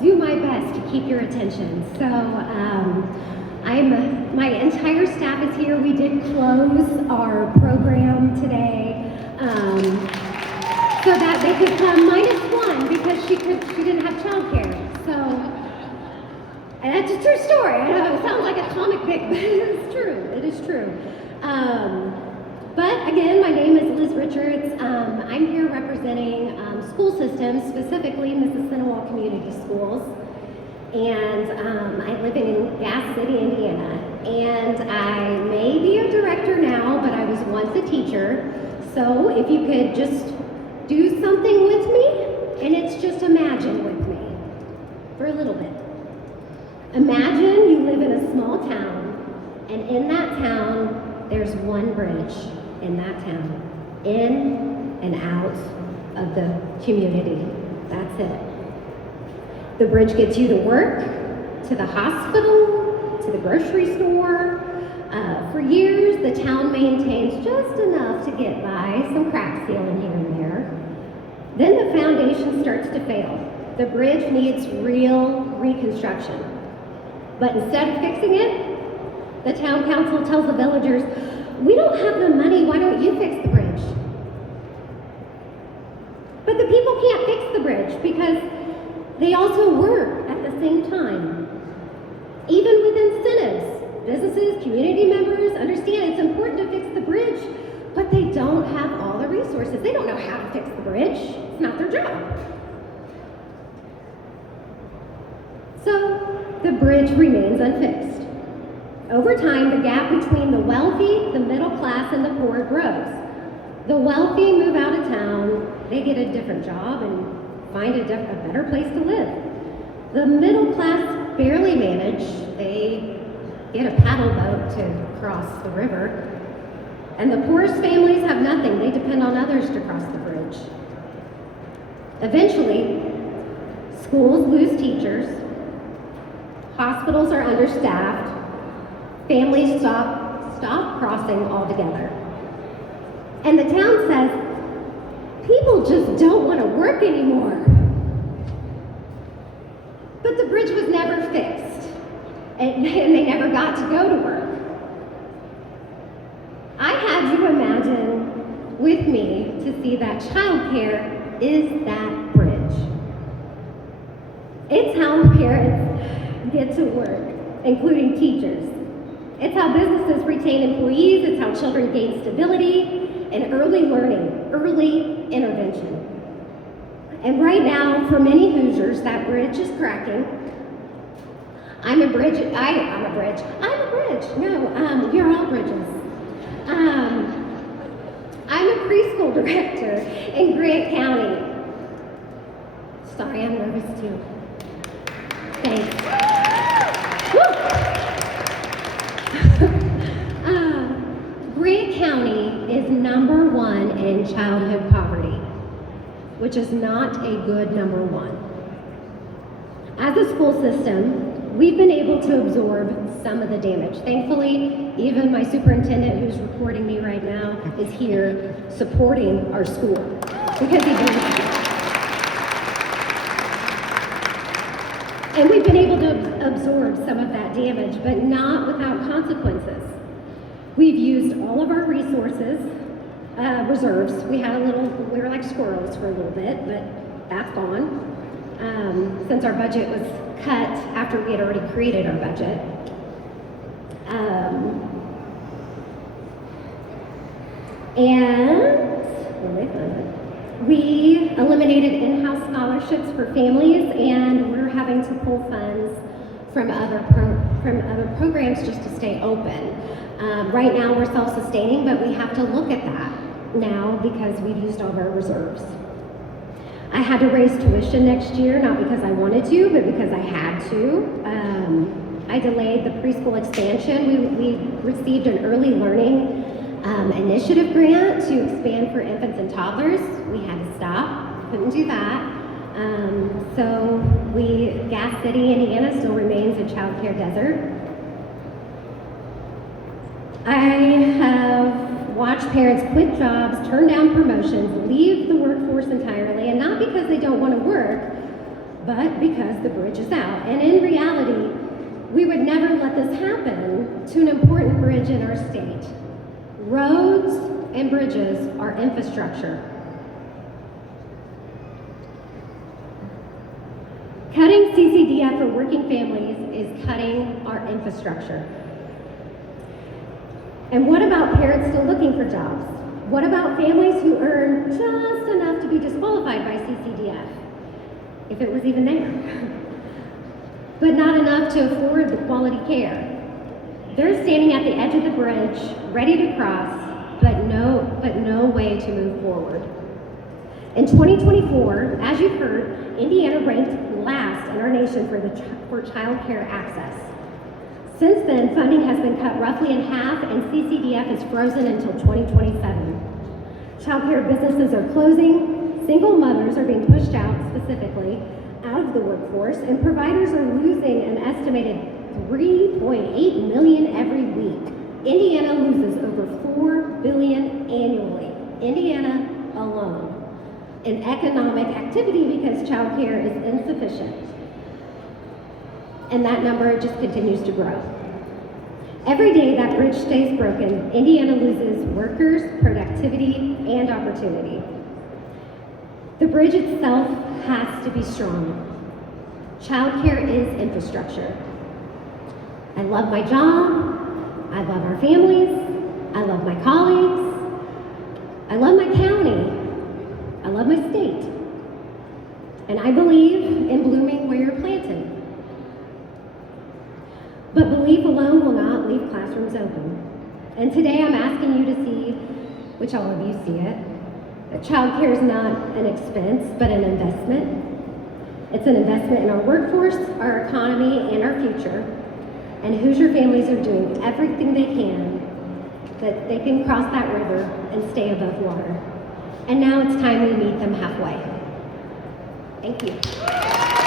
do my best to keep your attention. So my entire staff is here. We did close our program today so that they could come -1 because she didn't have childcare. So, and that's a true story. I know it sounds like a comic book, but it's true. It is true. But again, my name is Liz Richards. I'm here representing school systems, specifically Mrs. Cinewall Community Schools. And I live in Gas City, Indiana. And I may be a director now, but I was once a teacher. So if you could just do something with me, and it's just imagine with me for a little bit. Imagine you live in a small town, and in that town, there's one bridge in that town, in and out of the community. That's it. The bridge gets you to work, to the hospital, to the grocery store. For years, the town maintains just enough to get by, some crack sealing here and there. Then the foundation starts to fail. The bridge needs real reconstruction. But instead of fixing it, the town council tells the villagers, "We don't have the money, why don't you fix the bridge?" But the people can't fix the bridge because they also work at the same time. Even with incentives, businesses, community members understand it's important to fix the bridge, but they don't have all the resources. They don't know how to fix the bridge. It's not their job. So the bridge remains unfixed. Over time, the gap between the wealthy, the middle class, and the poor grows. The wealthy move out of town, they get a different job and find a better place to live. The middle class barely manage. They get a paddle boat to cross the river. And the poorest families have nothing. They depend on others to cross the bridge. Eventually, schools lose teachers, hospitals are understaffed, families stop crossing altogether. And the town says, people just don't want to work anymore. But the bridge was never fixed, and they never got to go to work. I had you imagine with me to see that childcare is that bridge. It's how parents get to work, including teachers. It's how businesses retain employees, it's how children gain stability and early learning, early intervention. And right now, for many Hoosiers, that bridge is cracking. I'm a bridge. No, you're all bridges. I'm a preschool director in Grant County. Sorry, I'm nervous too. Thanks. Grant County is #1 in childhood poverty, which is not a good #1. As a school system, we've been able to absorb some of the damage. Thankfully, even my superintendent, who's recording me right now, is here supporting our school because he believes in it. And we've been able to absorb some of that damage, but not without consequences. We've used all of our resources, reserves. We were like squirrels for a little bit, but that's gone. Since our budget was cut after we had already created our budget. We eliminated in-house scholarships for families, and we're having to pull funds from other programs just to stay open. Right now we're self-sustaining, but we have to look at that now because we've used all of our reserves. I had to raise tuition next year, not because I wanted to, but because I had to. I delayed the preschool expansion. We received an early learning initiative grant to expand for infants and toddlers. We had to stop, couldn't do that. So Gas City, Indiana still remains a childcare desert. I have watched parents quit jobs, turn down promotions, leave the workforce entirely, and not because they don't want to work, but because the bridge is out. And in reality, we would never let this happen to an important bridge in our state. Roads and bridges are infrastructure. Cutting CCDF for working families is cutting our infrastructure. And what about parents still looking for jobs? What about families who earn just enough to be disqualified by CCDF, if it was even there, but not enough to afford the quality care? They're standing at the edge of the bridge, ready to cross, but no way to move forward. In 2024, as you've heard, Indiana ranked last in our nation for child care access. Since then, funding has been cut roughly in half, and CCDF is frozen until 2027. Child care businesses are closing, single mothers are being pushed out, specifically, out of the workforce, and providers are losing an estimated $3.8 million every week. Indiana loses over $4 billion annually, Indiana alone, in economic activity because child care is insufficient. And that number just continues to grow. Every day that bridge stays broken, Indiana loses workers, productivity, and opportunity. The bridge itself has to be strong. Childcare is infrastructure. I love my job, I love our families, I love my colleagues, I love my county, I love my state, and I believe in blooming where you're planted. But belief alone will not leave classrooms open. And today I'm asking you to see, which all of you see it, that child care is not an expense, but an investment. It's an investment in our workforce, our economy, and our future. And Hoosier families are doing everything they can that they can cross that river and stay above water. And now it's time we meet them halfway. Thank you.